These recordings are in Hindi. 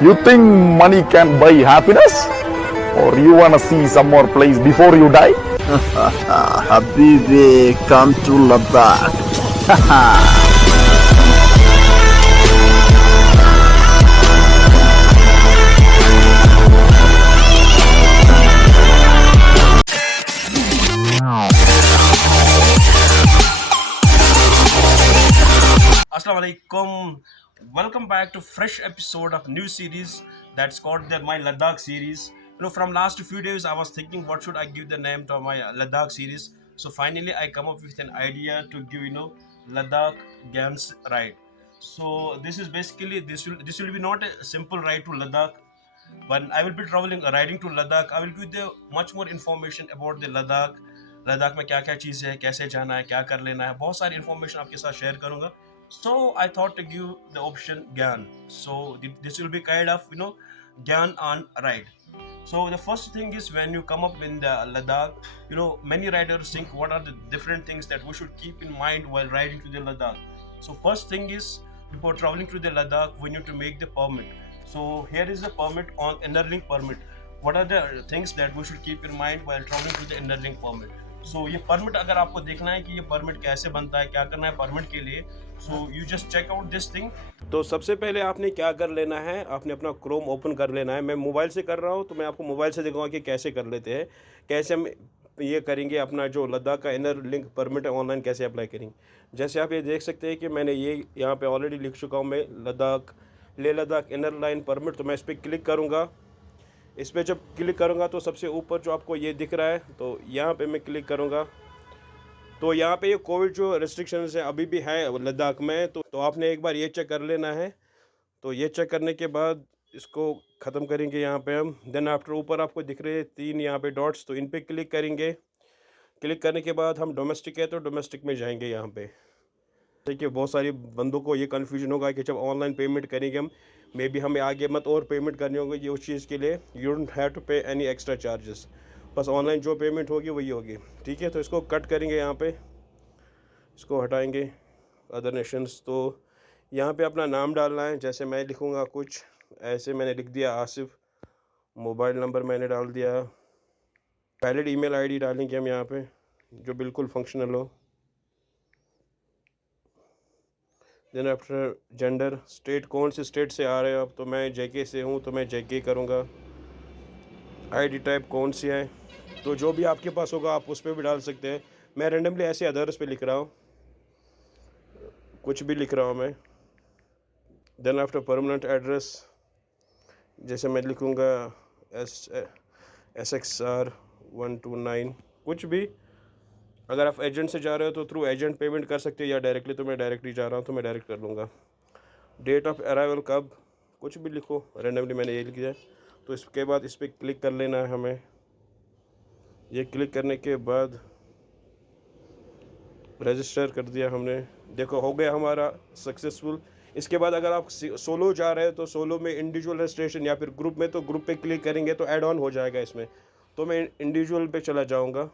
You think money can buy happiness? Or you wanna see some more place before you die? Habibi, come to Ladakh. Assalamu alaikum. Welcome back to fresh episode of new series that's called my Ladakh series. From last few days I was thinking what should I give the name to my Ladakh series. So finally I come up with an idea to give Ladakh Gans ride. So this is basically this will be not a simple ride to Ladakh. When I will be riding to Ladakh, I will give you much more information about the Ladakh. Ladakh में क्या क्या चीज़ है, कैसे जाना है, क्या कर लेना है, बहुत सारी इन्फॉर्मेशन आपके साथ शेयर करूंगा. So I thought to give the option Gyan. So this will be kind of Gyan on ride. So the first thing is when you come up in the Ladakh, many riders think what are the different things that we should keep in mind while riding to the Ladakh. So first thing is before traveling to the Ladakh, we need to make the permit. So here is the permit on Innerlink permit. What are the things that we should keep in mind while traveling to the Innerlink permit? सो ये परमिट अगर आपको देखना है कि ये परमिट कैसे बनता है, क्या करना है परमिट के लिए, so you just check out this thing. तो सबसे पहले आपने क्या कर लेना है, आपने अपना क्रोम ओपन कर लेना है. मैं मोबाइल से कर रहा हूँ तो मैं आपको मोबाइल से दिखाऊंगा कि कैसे कर लेते हैं, कैसे हम ये करेंगे अपना जो लद्दाख का इनर लिंक परमिट है ऑनलाइन कैसे अप्लाई करेंगे. जैसे आप ये देख सकते हैं कि मैंने ये यहाँ पे ऑलरेडी लिख चुका हूँ मैं Leh Ladakh inner line permit. तो मैं इस पर क्लिक करूँगा. इस पर जब क्लिक करूँगा तो सबसे ऊपर जो आपको ये दिख रहा है तो यहाँ पे मैं क्लिक करूँगा. तो यहाँ पे ये कोविड जो रिस्ट्रिक्शंस है अभी भी है लद्दाख में, तो आपने एक बार ये चेक कर लेना है. तो ये चेक करने के बाद इसको ख़त्म करेंगे यहाँ पे हम. देन आफ्टर ऊपर आपको दिख रहे हैं 3 यहाँ पे डॉट्स, तो इन पे क्लिक करेंगे. क्लिक करने के बाद हम डोमेस्टिक है तो डोमेस्टिक में जाएंगे. यहाँ पे देखिए बहुत सारी बंदों को ये कन्फ्यूजन होगा कि जब ऑनलाइन पेमेंट करेंगे हम मे बी हमें आगे मत और पेमेंट करनी होगी. ये उस चीज़ के लिए यू डोंट हैव टू पे एनी एक्स्ट्रा चार्जेस. बस ऑनलाइन जो पेमेंट होगी वही होगी. ठीक है, तो इसको कट करेंगे. यहाँ पे इसको हटाएंगे अदर नेशंस. तो यहाँ पे अपना नाम डालना है. जैसे मैं लिखूँगा कुछ ऐसे, मैंने लिख दिया आसिफ. मोबाइल नंबर मैंने डाल दिया. वैलिड ईमेल आईडी डालेंगे हम यहाँ पे जो बिल्कुल फंक्शनल हो. देन आफ्टर जेंडर, स्टेट कौन से स्टेट से आ रहे हो आप, तो मैं जेके से हूँ तो मैं जेके करूँगा. आईडी टाइप कौन सी है, तो जो भी आपके पास होगा आप उस पर भी डाल सकते हैं. मैं रेंडमली ऐसे अदर्स पे लिख रहा हूँ, कुछ भी लिख रहा हूँ मैं. देन आफ्टर परमानेंट एड्रेस, जैसे मैं लिखूँगा SXR 129 कुछ भी. अगर आप एजेंट से जा रहे हो तो थ्रू एजेंट पेमेंट कर सकते हो या डायरेक्टली. तो मैं डायरेक्टली जा रहा हूँ तो मैं डायरेक्ट कर लूँगा. डेट ऑफ अराइवल कब, कुछ भी लिखो. रेंडमली मैंने ये लिख दिया. तो इसके बाद इस पर क्लिक कर लेना है हमें. ये क्लिक करने के बाद रजिस्टर कर दिया हमने. देखो हो गया हमारा सक्सेसफुल. इसके बाद अगर आप सोलो जा रहे हो तो सोलो में इंडिविजुअल रजिस्ट्रेशन या फिर ग्रुप में, तो ग्रुप पे क्लिक करेंगे तो ऐड ऑन हो जाएगा इसमें. तो मैं इंडिविजुअल पे चला जाऊँगा.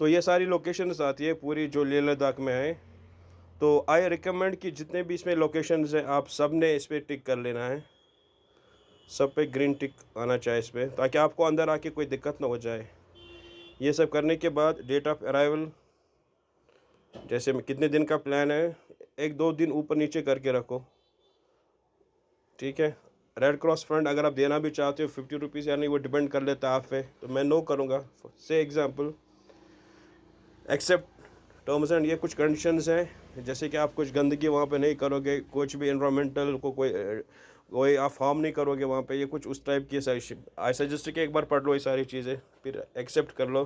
तो ये सारी लोकेशंस आती है पूरी जो लेह लद्दाख में है. तो आई रिकमेंड कि जितने भी इसमें लोकेशंस हैं आप सब ने इस पर टिक कर लेना है. सब पे ग्रीन टिक आना चाहिए इस पर, ताकि आपको अंदर आके कोई दिक्कत ना हो जाए. ये सब करने के बाद डेट ऑफ अराइवल, जैसे कितने दिन का प्लान है 1-2 दिन ऊपर नीचे करके रखो. ठीक है. रेड क्रॉस फंड अगर आप देना भी चाहते हो 50 रुपीज़, यानी वो डिपेंड कर लेता है आप पे. तो मैं नो करूँगा. से एग्ज़ाम्पल एक्सेप्ट टर्म्स एंड, ये कुछ कंडीशंस हैं. जैसे कि आप कुछ गंदगी वहाँ पे नहीं करोगे, कुछ भी एनवायरमेंटल को कोई आप हार्म नहीं करोगे वहाँ पे. ये कुछ उस टाइप की सारी आई सजेस्ट कि एक बार पढ़ लो ये सारी चीज़ें फिर एक्सेप्ट कर लो.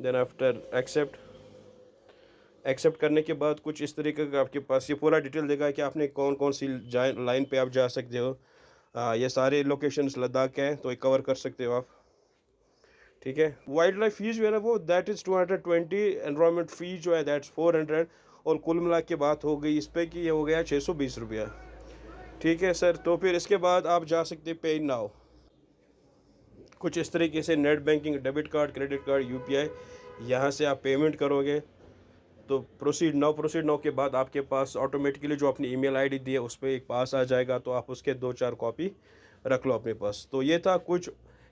देन आफ्टर एक्सेप्ट करने के बाद कुछ इस तरीके का आपके पास ये पूरा डिटेल देगा कि आपने कौन कौन सी लाइन पे आप जा सकते हो. ये सारे लोकेशंस लद्दाख हैं तो कवर कर सकते हो आप. ठीक है. वाइल्ड लाइफ फीस जो है ना वो दैट इज़ 220. एनवायरनमेंट फ़ी जो है दैट्स 400. और कुल मिला के बात हो गई इस पर कि ये हो गया 620 रुपया. ठीक है सर. तो फिर इसके बाद आप जा सकते हैं पे नाउ. कुछ इस तरीके से net banking, debit card, credit card, UPI, यहाँ से आप पेमेंट करोगे. तो प्रोसीड नाउ के बाद आपके पास ऑटोमेटिकली जो अपनी ईमेल आईडी दी है उस पर एक पास आ जाएगा, तो आप उसके 2-4 कॉपी रख लो अपने पास। तो ये था कुछ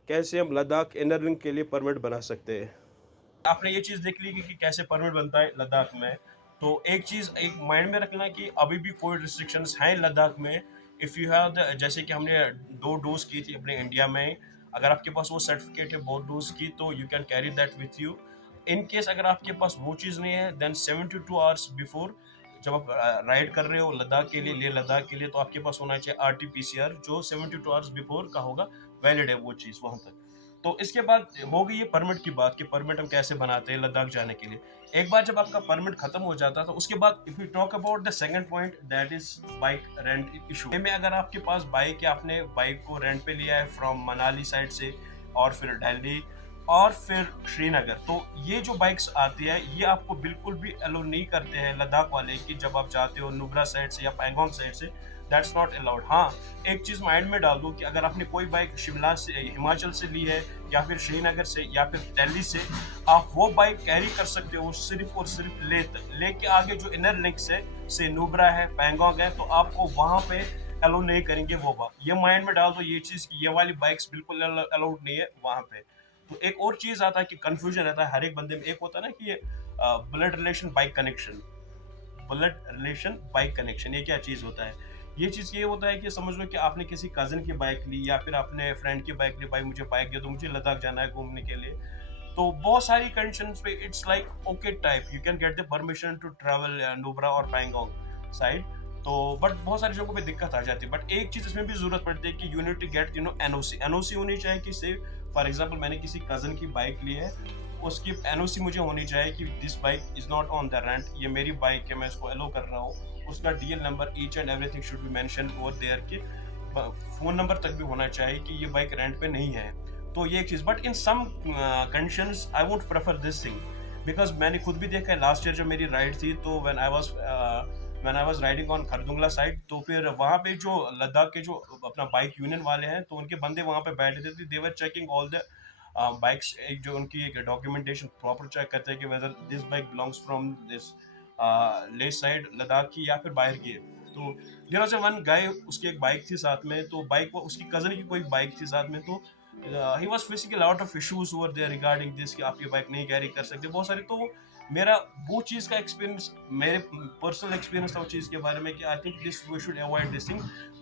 कैसे हम लद्दाख इनर रिंग के लिए परमिट बना सकते हैं। आपने ये चीज़ देख ली कि कैसे परमिट बनता है लद्दाख में। तो एक चीज़ एक माइंड में रखना कि अभी भी कोई रिस्ट्रिक्शंस हैं लद्दाख में। इफ़ यू हैव द, जैसे कि हमने 2 डोज की थी अपने इंडिया में, अगर आपके पास वो सर्टिफिकेट है 2 डोज की, तो you can carry that with you. In case अगर आपके पास वो चीज़ नहीं है, देन 72 आवर्स बिफोर जब आप राइड कर रहे हो लद्दाख के लिए, लेह लद्दाख के लिए, तो आपके पास होना चाहिए RT-PCR जो 72 आवर्स बिफोर का होगा, वैलिड है वो चीज़ वहाँ तक। तो इसके बाद हो गई ये परमिट की बात कि परमिट हम कैसे बनाते हैं लद्दाख जाने के लिए। एक बार जब आपका परमिट खत्म हो जाता है तो उसके बाद if you talk about the second point, that is bike rent issue में। अगर आपके पास बाइक है, आपने बाइक को रेंट पे लिया है फ्रॉम मनाली साइड से और फिर दिल्ली और फिर श्रीनगर, तो ये जो बाइक्स आती है ये आपको बिल्कुल भी अलाउ नहीं करते हैं लद्दाख वाले कि जब आप जाते हो नुब्रा साइड से या पैंगोंग साइड से, दैट्स नॉट अलाउड। हाँ, एक चीज़ माइंड में डाल दो कि अगर आपने कोई बाइक शिमला से, हिमाचल से ली है या फिर श्रीनगर से या फिर दिल्ली से, आप वो बाइक कैरी कर सकते हो सिर्फ और सिर्फ लेह तक। लेह के आगे जो इनर लिंक्स है से नुब्रा है, पैंगोंग है, तो आपको वहाँ पे अलाउ नहीं करेंगे वो बात। ये माइंड में डाल दो ये चीज़ कि ये वाली बाइक्स बिल्कुल अलाउड नहीं है वहाँ पे। तो एक और चीज़ आता है कि कन्फ्यूजन रहता है हर एक बंदे में। एक होता है ना कि ये blood relation bike connection, bullet relation bike connection, ये क्या चीज़ होता है? ये चीज़ ये होता है कि समझ लो कि आपने किसी कज़न की बाइक ली या फिर अपने फ्रेंड की बाइक ली, भाई मुझे बाइक दे दो, मुझे लद्दाख जाना है घूमने के लिए। तो बहुत सारी कंडीशंस पे it's like okay type, you can get the permission to travel Nubra और पैंगोंग साइड। तो बट बहुत सारी जगहों पे दिक्कत आ जाती है। बट एक चीज़ इसमें भी ज़रूरत पड़ती है कि you need to get NOC होनी चाहिए कि से फॉर एग्जांपल मैंने किसी कज़न की बाइक ली है, उसकी एनओसी मुझे होनी चाहिए कि this bike is not on the rent, ये मेरी बाइक है, मैं इसको अलो कर रहा हूँ। उसका DL number each and everything should be mention over there कि फ़ोन नंबर तक भी होना चाहिए कि ये बाइक रेंट पे नहीं है। तो ये एक चीज़, but in some conditions I won't prefer this thing, because मैंने खुद भी देखा है लास्ट ईयर जब मेरी राइड थी, तो when I was riding on Khardung La side, तो फिर वहाँ पे जो लद्दाख के जो अपना बाइक यूनियन वाले हैं, तो उनके बंदे वहाँ पे बैठे थे, दे were checking all the bikes, एक जो उनकी एक डॉक्यूमेंटेशन प्रॉपर चेक करते हैं कि whether this bike belongs from this ले साइड लद्दाख की या फिर बाहर की है। तो देयर वाज वन गाय, उसकी एक बाइक थी साथ में, तो बाइक वो उसकी कज़न की कोई बाइक थी साथ में, तो he was facing a lot of issues over there regarding this कि आप ये बाइक नहीं कैरी कर सकते बहुत सारे। तो मेरा वो चीज़ का एक्सपीरियंस, मेरे पर्सनल एक्सपीरियंस था उस चीज़ के बारे में कि I think this we should avoid this thing.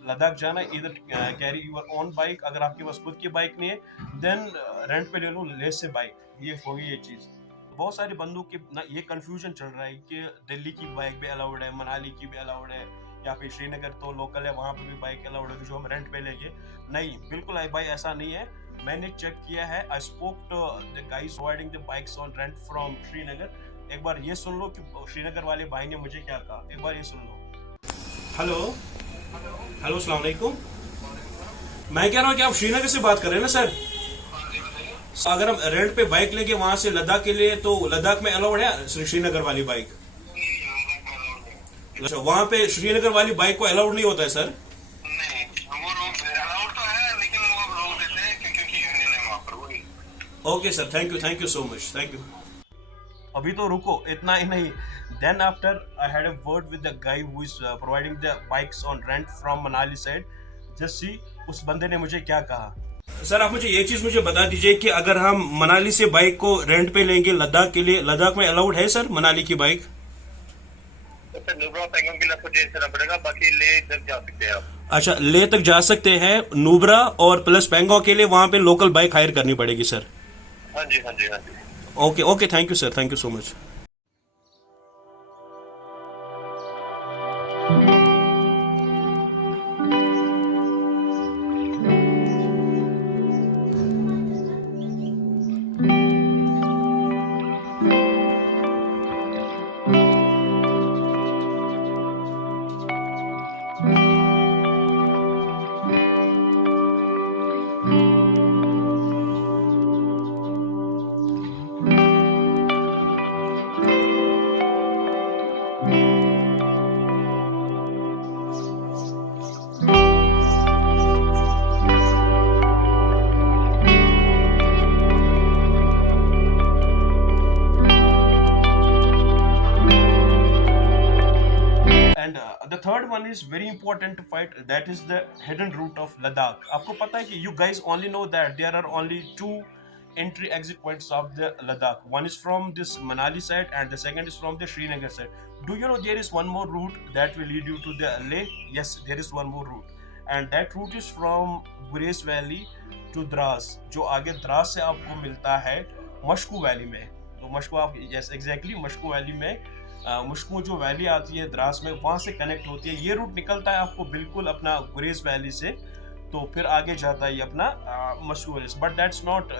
Ladakh जाना इधर कैरी योर ओन बाइक, अगर आपके पास खुद की बाइक नहीं है देन रेंट पे ले लो ले से बाइक, ये होगी ये चीज़। बहुत सारे बंदों के ना ये कंफ्यूजन चल रहा है कि दिल्ली की बाइक भी अलाउड है, मनाली की भी अलाउड है, या फिर श्रीनगर तो लोकल है वहाँ पे भी बाइक अलाउड है जो हम रेंट पे लेंगे। नहीं, बिल्कुल भाई ऐसा नहीं है। मैंने चेक किया है, I spoke to the guys providing the bikes on rent from Srinagar. एक बार ये सुन लो कि श्रीनगर वाले भाई ने मुझे क्या कहा, एक बार ये सुन लो। हेलो हेलो, अस्सलाम वालेकुम। मैं कह रहा हूँ कि आप श्रीनगर से बात कर रहे हैं ना सर? अगर हम रेंट पे बाइक लेके वहां से लद्दाख के लिए, तो लद्दाख में अलाउड है श्रीनगर वाली बाइक? अच्छा, वहां पे श्रीनगर वाली बाइक को अलाउड नहीं होता है सर? नहीं, वो लोग अलाउड तो है लेकिन वो रोक देते हैं क्योंकि यूनियन है वहाँ पर वही। Okay sir, thank you so much, thank you. अभी तो रुको, इतना ही नहीं। Then after I had a word with the guy who is providing the bikes on rent from Manali side. Just see उस बंदे ने मुझे क्या कहा। सर आप मुझे ये चीज मुझे बता दीजिए कि अगर हम मनाली से बाइक को रेंट पे लेंगे लद्दाख के लिए, लद्दाख में अलाउड है सर मनाली की बाइक? तो नुब्रा पैंगोंग के लिए आपको चेंज करना पड़ेगा, बाकी ले तक जा सकते हैं आप। अच्छा, ले तक जा सकते हैं नुब्रा, और प्लस पैंगोंग के लिए वहां पे लोकल बाइक हायर करनी पड़ेगी सर? हाँ जी हाँ जी हाँ जी। Okay, thank you sir, thank you so much. third one is very important to fight, that is the hidden route of Ladakh. आपको पता है कि you guys only know that there are only two entry exit points of the Ladakh. One is from this Manali side and the second is from the Srinagar side. Do you know there is one more route that will lead you to the Leh? Yes, there is one more route, and that route is from Gurez Valley to Dras, जो आगे द्रास से आपको मिलता है मशकू वैली में. तो मशकू आप यस एग्जैक्टली मशकू वैली में मुश्कू जो वैली आती है द्रास में, वहाँ से कनेक्ट होती है. ये रूट निकलता है आपको बिल्कुल अपना गुरेज वैली से, तो फिर आगे जाता है ये अपना मशकू वैली से. But that's not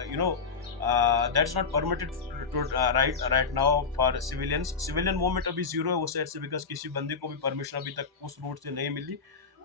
that's not permitted to right now for civilians. Civilian movement अभी जीरो है वो साइड से, बिकॉज किसी बंदे को भी परमिशन अभी तक उस रूट से नहीं मिली.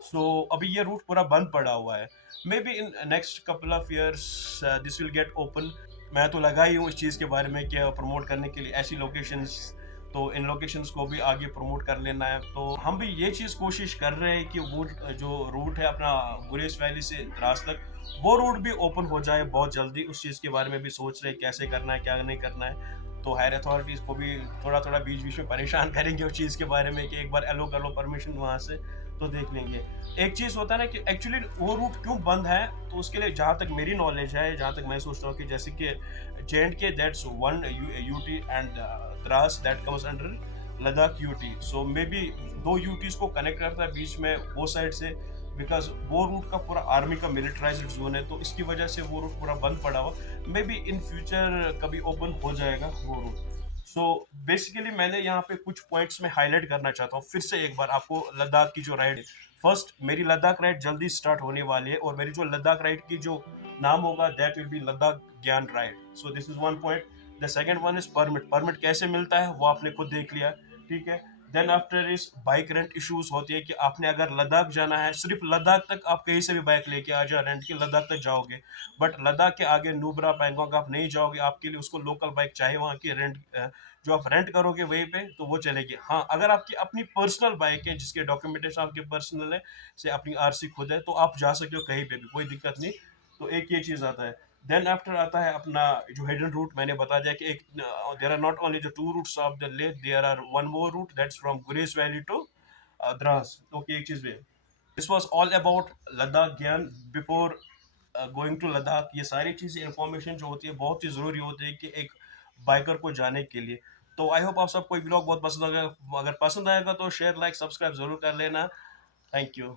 सो अभी ये रूट पूरा बंद पड़ा हुआ है. May be in next couple of years this will get open. मैं तो लगा ही हूँ इस चीज़ के बारे में कि प्रमोट करने के लिए ऐसी लोकेशंस, तो इन लोकेशंस को भी आगे प्रमोट कर लेना है. तो हम भी ये चीज़ कोशिश कर रहे हैं कि वो जो रूट है अपना गुरेज वैली से द्रास तक, वो रूट भी ओपन हो जाए बहुत जल्दी. उस चीज़ के बारे में भी सोच रहे हैं कैसे करना है क्या नहीं करना है. तो हायर अथॉरिटीज़ को भी थोड़ा थोड़ा बीच बीच में परेशान करेंगे उस चीज़ के बारे में कि एक बार एलो कर लो परमिशन वहाँ से, तो देख लेंगे. एक चीज़ होता है ना कि एक्चुअली वो रूट क्यों बंद है, तो उसके लिए जहाँ तक मेरी नॉलेज है, जहाँ तक मैं सोचता हूँ कि जैसे कि JNK that's one UT and Dras that comes under Ladakh UT. So may be दो UTs को कनेक्ट करता है बीच में वो साइड से, बिकॉज वो रूट का पूरा आर्मी का मिलिटराइज्ड जोन है, तो इसकी वजह से वो रूट पूरा बंद पड़ा हुआ. मे बी इन फ्यूचर कभी ओपन हो जाएगा वो रूट. सो बेसिकली मैंने यहाँ पे कुछ पॉइंट्स में हाईलाइट करना चाहता हूँ फिर से एक बार आपको लद्दाख की जो राइड. फर्स्ट, मेरी लद्दाख राइड जल्दी स्टार्ट होने वाली है, और मेरी जो लद्दाख राइड की जो नाम होगा दैट विल बी लद्दाख ज्ञान ride. So this is one point. The second one is permit. Permit कैसे मिलता है वो आपने खुद देख लिया, ठीक है. देन आफ्टर इस बाइक रेंट इश्यूज होती है कि आपने अगर लद्दाख जाना है, सिर्फ लद्दाख तक आप कहीं से भी बाइक लेके आ जाओ रेंट की, लद्दाख तक जाओगे. बट लद्दाख के आगे नुब्रा पैंगोंग आप नहीं जाओगे, आपके लिए उसको लोकल बाइक चाहिए वहाँ की रेंट, जो आप रेंट करोगे वहीं पे, तो वो चलेगी. हाँ, अगर आपकी अपनी पर्सनल बाइक है जिसके डॉक्यूमेंटेशन आपके पर्सनल है, से अपनी RC खुद है, तो आप जा सकते हो कहीं पे भी, कोई दिक्कत नहीं. तो एक ये चीज़ आता है. देन आफ्टर आता है अपना जो हिडन रूट. मैंने बता दिया कि एक there are not only the two routes of the lake, there are one more route that's from Gurez valley to Drass. Okay, एक चीज़ है. This was all about Ladakh ज्ञान बिफोर गोइंग टू लद्दाख. ये सारी चीज़ें इंफॉर्मेशन जो होती है बहुत ही ज़रूरी होती है कि एक बाइकर को जाने के लिए. तो आई होप आप सबको व्लॉग बहुत पसंद आएगा. अगर पसंद आएगा तो शेयर लाइक सब्सक्राइब ज़रूर कर लेना. Thank you.